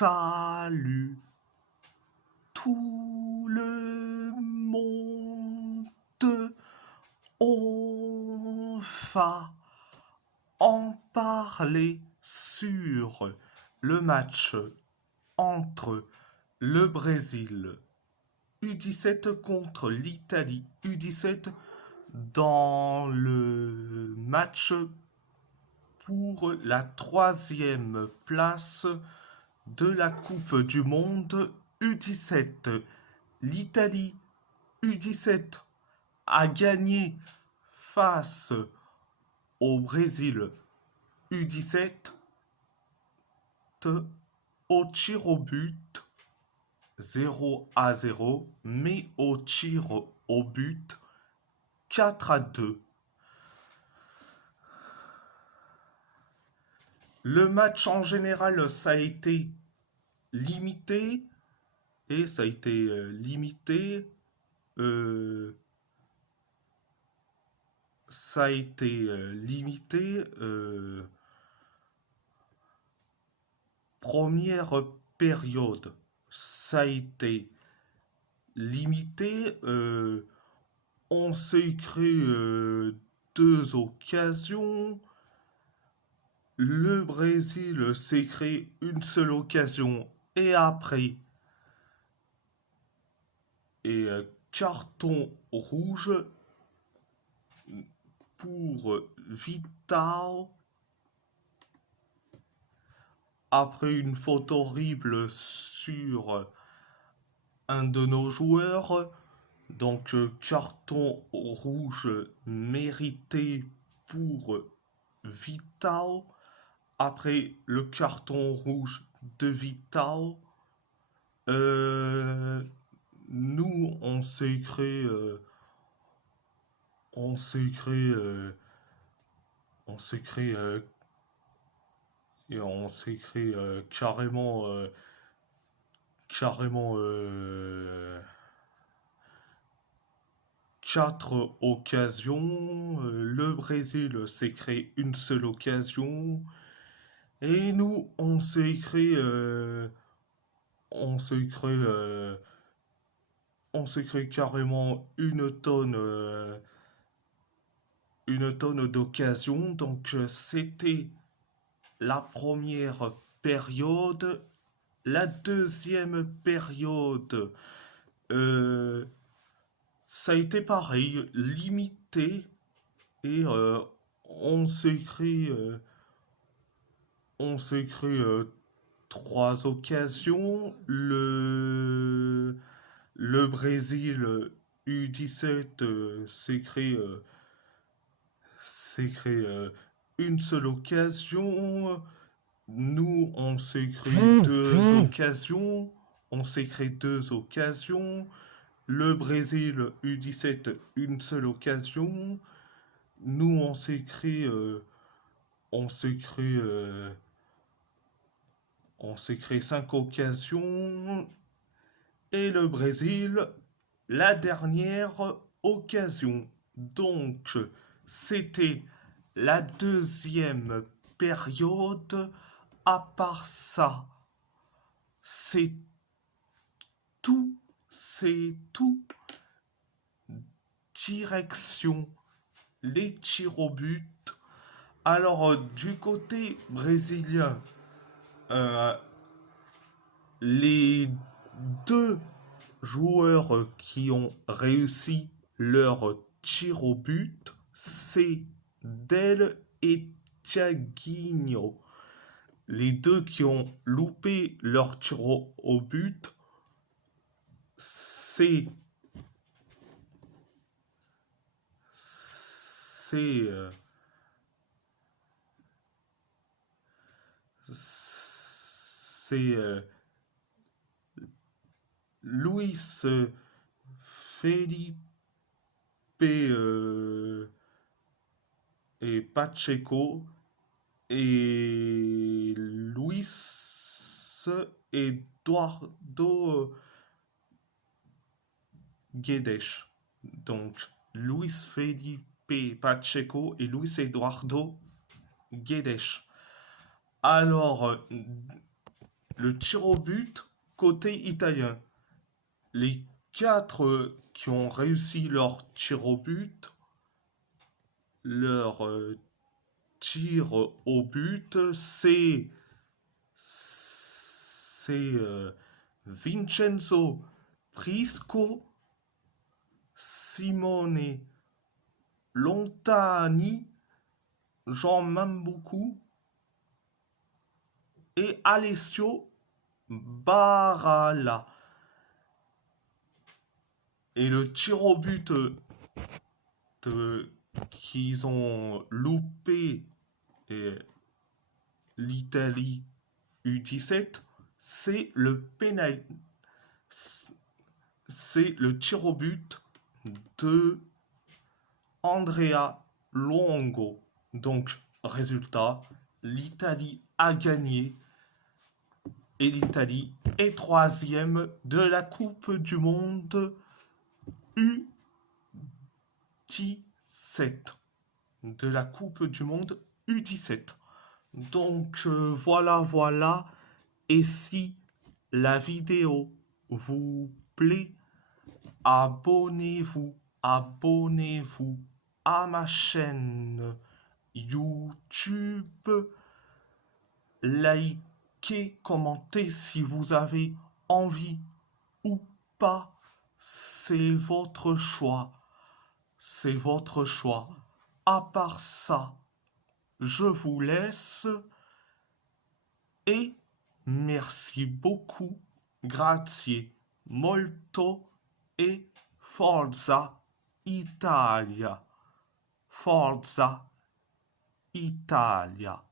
Salut tout le monde, on va en parler sur le match entre le Brésil U17 contre l'Italie U17 dans le match pour la 3e place de la Coupe du Monde U17. L'Italie U17 a gagné face au Brésil U17 au tir au but 0-0, mais au tir au but 4-2. Le match en général, ça a été limité et ça a été limité. Ça a été limité. Première période, ça a été limité. On s'est créé 2 occasions. Le Brésil s'est créé une seule occasion et après, carton rouge pour Vital après une faute horrible sur un de nos joueurs. Donc carton rouge mérité pour Vital. Après le carton rouge de Vital, nous on s'est créé carrément 4 occasions. Le Brésil s'est créé une seule occasion. Et nous, on s'est créé carrément une tonne d'occasions. Donc, c'était la première période. La deuxième période, ça a été pareil, limité. Et on s'est créé 3 occasions. Le Brésil U17 s'est créé une seule occasion. Nous, on s'est créé 2 occasions. Le Brésil U17, une seule occasion. Nous, on s'est créé 5 occasions. Et le Brésil, la dernière occasion. Donc, c'était la deuxième période. À part ça, c'est tout. Direction les tirs au but. Alors, du côté brésilien, les 2 joueurs qui ont réussi leur tir au but, c'est Del et Thiaguinho. Les 2 qui ont loupé leur tir au but, c'est Luis Felipe et Pacheco et Luis Eduardo Guedes. Donc, Luis Felipe Pacheco et Luis Eduardo Guedes. Alors, le tir au but côté italien. Les 4 qui ont réussi leur tir au but, leur tir au but, c'est Vincenzo Prisco, Simone Lontani, Jean Mambuku et Alessio Baralla. Et le tir au but qu'ils ont loupé l'Italie U17, c'est c'est le tir au but de Andrea Longo. Donc, résultat, l'Italie a gagné et l'Italie est 3e de la Coupe du Monde U17. De la Coupe du Monde U17. Donc, voilà. Et si la vidéo vous plaît, abonnez-vous à ma chaîne YouTube. Likez, commentez si vous avez envie ou pas. C'est votre choix. C'est votre choix. À part ça, je vous laisse et merci beaucoup. Grazie molto e Forza Italia. Forza Italia.